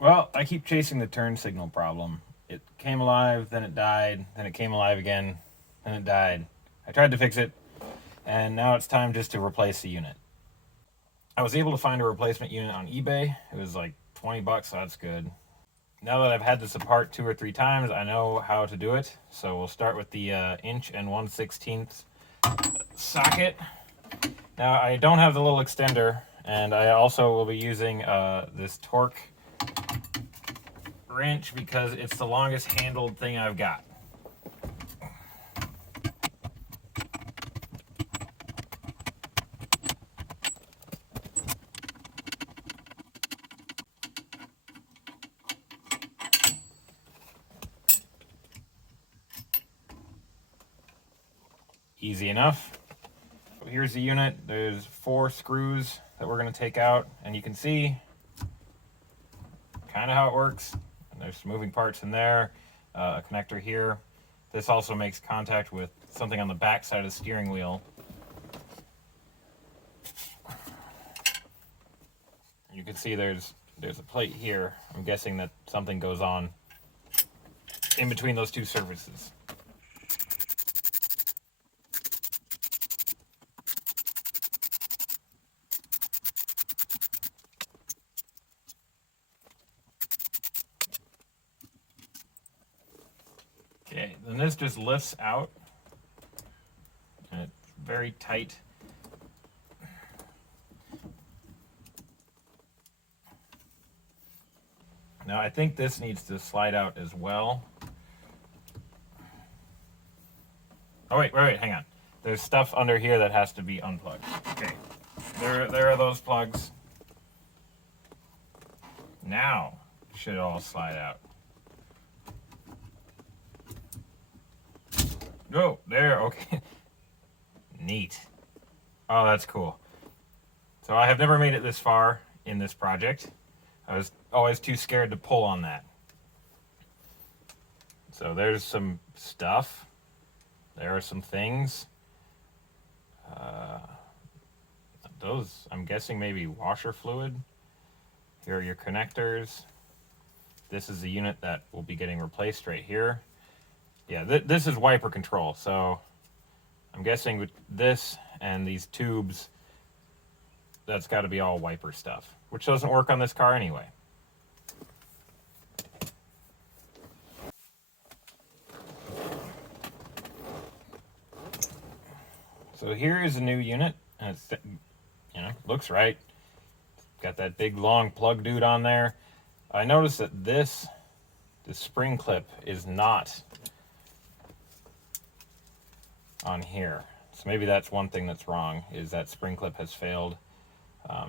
Well, I keep chasing the turn signal problem. It came alive, then it died, then it came alive again, then it died. I tried to fix it, and now it's time just to replace the unit. I was able to find a replacement unit on eBay. It was like 20 bucks, so that's good. Now that I've had this apart 2 or 3 times, I know how to do it. So we'll start with the inch and 1/16 socket. Now I don't have the little extender, and I also will be using this torque wrench because it's the longest handled thing I've got. Easy enough. So here's the unit. There's 4 screws that we're going to take out, and you can see kind of how it works. And there's some moving parts in there, a connector here. This also makes contact with something on the back side of the steering wheel. You can see there's a plate here. I'm guessing that something goes on in between those 2 surfaces. Okay, then this just lifts out, and it's very tight. Now I think this needs to slide out as well. Oh wait, hang on. There's stuff under here that has to be unplugged. Okay, there are those plugs. Now it should all slide out. Oh, there, okay. Neat. Oh, that's cool. So I have never made it this far in this project. I was always too scared to pull on that. So there's some stuff. There are some things. Those, I'm guessing, maybe washer fluid. Here are your connectors. This is the unit that will be getting replaced right here. Yeah, this is wiper control. So I'm guessing with this and these tubes, that's got to be all wiper stuff, which doesn't work on this car anyway. So here is a new unit, and it's, looks right. Got that big long plug dude on there. I noticed that the spring clip is not on here. So maybe that's one thing that's wrong, is that spring clip has failed.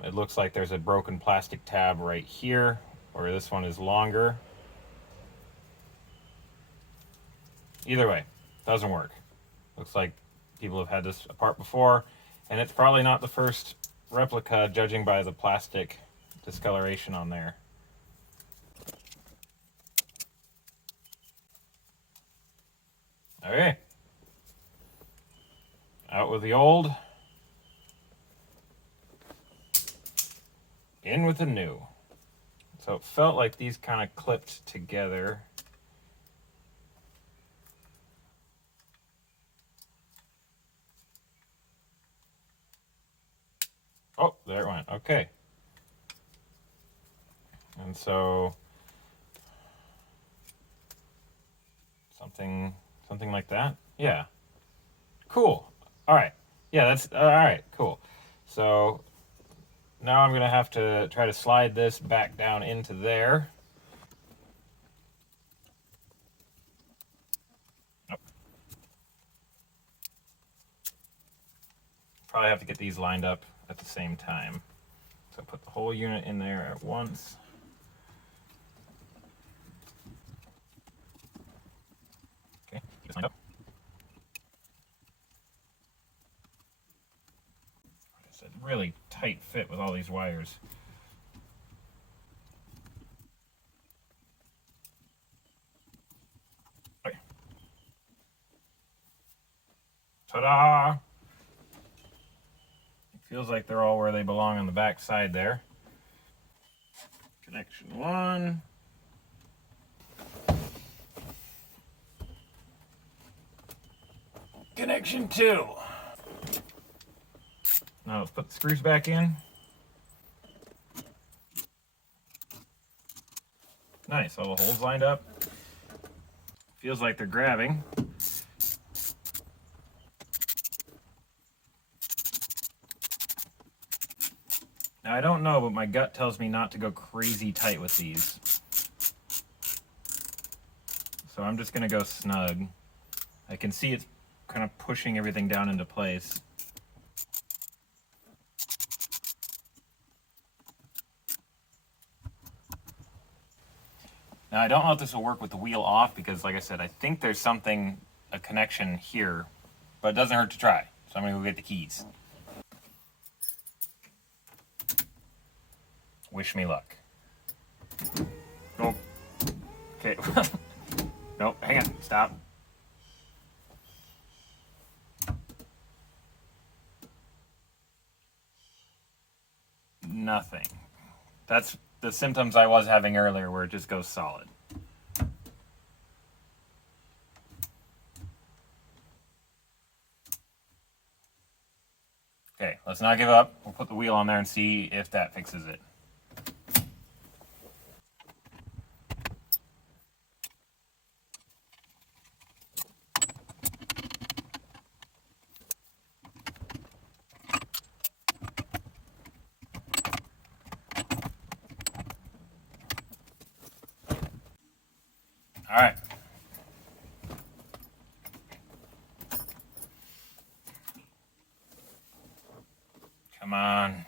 It looks like there's a broken plastic tab right here, or this one is longer. Either way, doesn't work. Looks like people have had this apart before, and it's probably not the first replica, judging by the plastic discoloration on there. Okay. Out with the old. In with the new. So it felt like these kind of clipped together. Oh, there it went. Okay. And so something like that. Yeah. Cool. All right. Yeah, that's all right. Cool. So now I'm going to have to try to slide this back down into there. Nope. Probably have to get these lined up at the same time. So put the whole unit in there at once. Okay, just lined up. It's a really tight fit with all these wires. Okay. Ta-da! It feels like they're all where they belong on the back side there. Connection 1. Connection 2. Now let's put the screws back in. Nice, all the holes lined up. Feels like they're grabbing. Now I don't know, but my gut tells me not to go crazy tight with these. So I'm just gonna go snug. I can see it's kind of pushing everything down into place. Now I don't know if this will work with the wheel off because, like I said, I think there's something, a connection here, but it doesn't hurt to try. So I'm gonna go get the keys. Wish me luck. Nope. Okay. Nope, hang on, stop. Nothing. That's the symptoms I was having earlier where it just goes solid. Okay, let's not give up. We'll put the wheel on there and see if that fixes it. All right. Come on.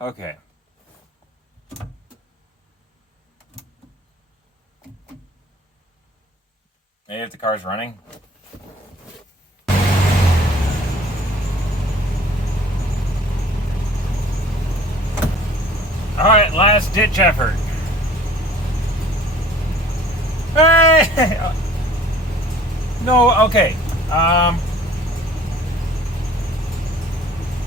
Okay. Maybe if the car's running. All right, last ditch effort. Hey! No, okay.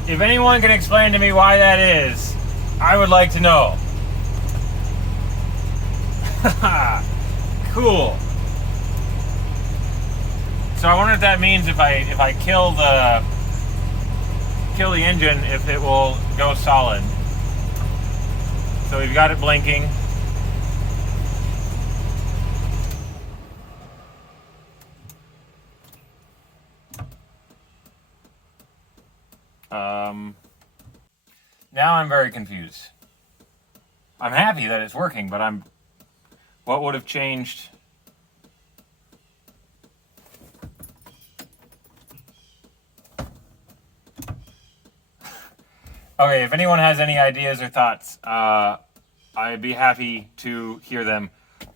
If anyone can explain to me why that is, I would like to know. Cool. So I wonder if that means if I kill the engine, if it will go solid. So we've got it blinking. Now I'm very confused. I'm happy that it's working, but what would have changed? Okay, if anyone has any ideas or thoughts, I'd be happy to hear them.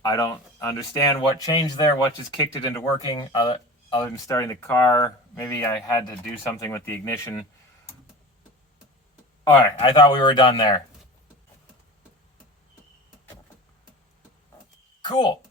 I don't understand what changed there, what just kicked it into working, other than starting the car. Maybe I had to do something with the ignition. All right, I thought we were done there. Cool.